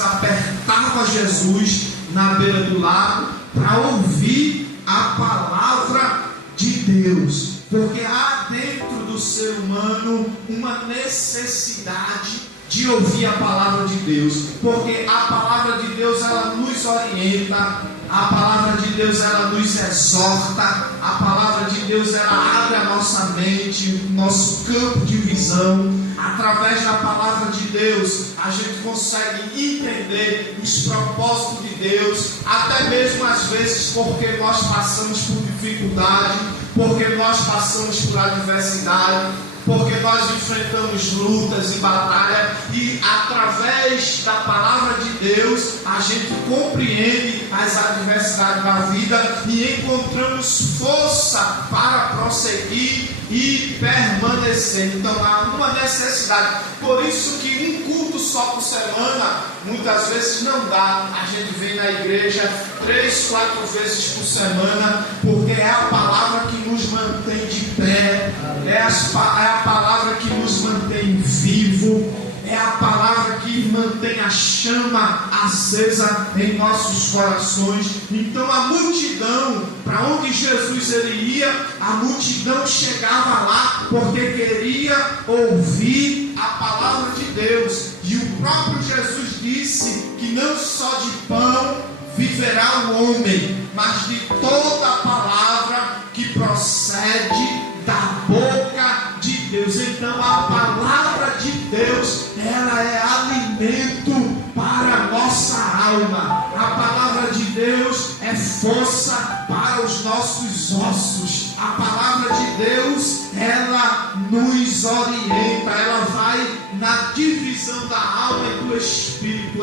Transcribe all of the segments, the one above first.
Jesus apertava Jesus na beira do lago para ouvir a palavra de Deus, porque há dentro do ser humano uma necessidade de ouvir a palavra de Deus, porque a palavra de Deus ela nos orienta, a palavra de Deus ela nos exorta, a palavra de Deus ela abre a nossa mente, o nosso campo de visão. Através da palavra de Deus a gente consegue entender os propósitos de Deus, até mesmo às vezes porque nós passamos por dificuldade, porque nós passamos por adversidade, porque nós enfrentamos lutas e batalhas, e através da palavra de Deus a gente compreende as adversidades da vida e encontramos força para prosseguir e permanecer. Então há uma necessidade. Por isso que um culto só por semana muitas vezes não dá. A gente vem na igreja 3, 4 vezes por semana, porque é a palavra que nos mantém de pé, é a palavra que nos mantém vivo, é a palavra que mantém a chama acesa em nossos corações. Então a multidão, para onde Jesus ele ia, a multidão chegava lá porque queria ouvir a palavra de Deus. E o próprio Jesus disse que não só de pão viverá o homem, mas de toda a palavra que procede da boca de Deus. Então a palavra de Deus ela é alimento para a nossa alma. A palavra de Deus é força para os nossos ossos. A palavra de Deus ela nos orienta, ela vai na divisão da alma e do espírito.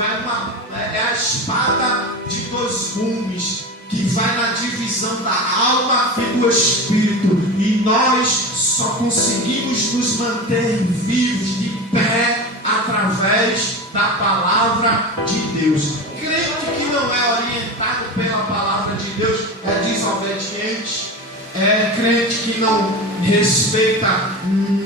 É a espada de 2 gumes que vai na divisão da alma e do espírito, e nós só conseguimos nos manter vivos, de pé, através da palavra de Deus. Crente que não é orientado pela palavra de Deus é desobediente, é crente que não respeita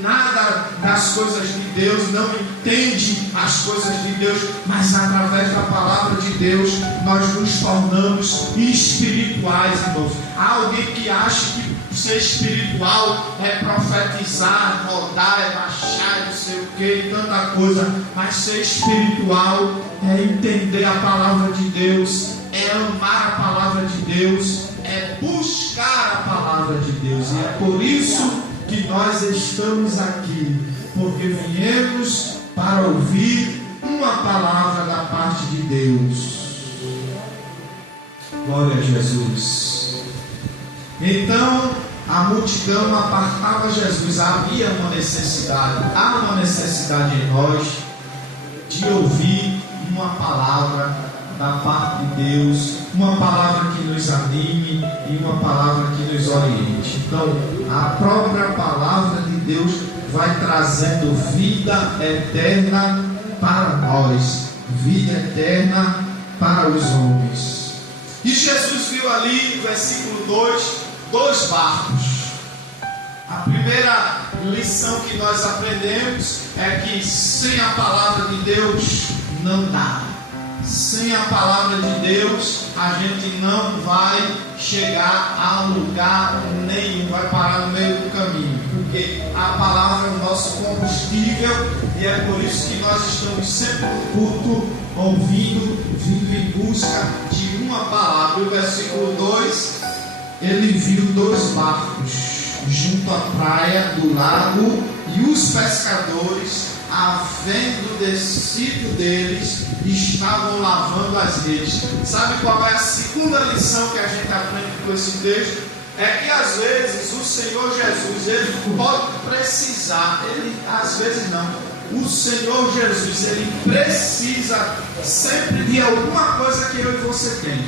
nada das coisas de Deus, não entende as coisas de Deus, mas através da palavra de Deus nós nos tornamos espirituais, irmãos. Há alguém que acha que ser espiritual é profetizar, rodar, é baixar, não sei o que, tanta coisa, mas ser espiritual é entender a palavra de Deus, é amar a palavra de Deus, é buscar a palavra de Deus. E é por isso que nós estamos aqui, porque viemos para ouvir uma palavra da parte de Deus. Glória a Jesus. Então a multidão apartava Jesus. Havia uma necessidade, há uma necessidade em nós de ouvir uma palavra da parte de Deus, uma palavra que nos anime e uma palavra que nos oriente. Então a própria palavra de Deus vai trazendo vida eterna para nós, vida eterna para os homens. E Jesus viu ali no versículo 2 barcos. A primeira lição que nós aprendemos é que sem a palavra de Deus não dá. Sem a palavra de Deus a gente não vai chegar a lugar nenhum, vai parar no meio do caminho, porque a palavra é o nosso combustível, e é por isso que nós estamos sempre no culto, ouvindo, vindo em busca de uma palavra. E o versículo 2, ele viu 2 barcos junto à praia do lago, e os pescadores, havendo descido deles, estavam lavando as redes. Sabe qual é a segunda lição que a gente aprende com esse texto? É que às vezes o Senhor Jesus, ele pode precisar, às vezes não, o Senhor Jesus, ele precisa sempre de alguma coisa que eu e você tem.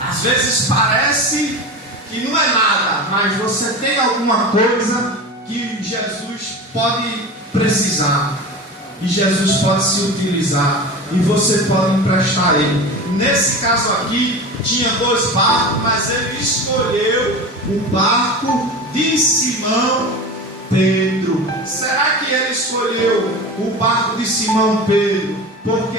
Às vezes parece que não é nada, mas você tem alguma coisa que Jesus pode precisar, e Jesus pode se utilizar, e você pode emprestar ele. Nesse caso aqui tinha 2 barcos, mas ele escolheu o barco de Simão Pedro. Será que ele escolheu o barco de Simão Pedro porque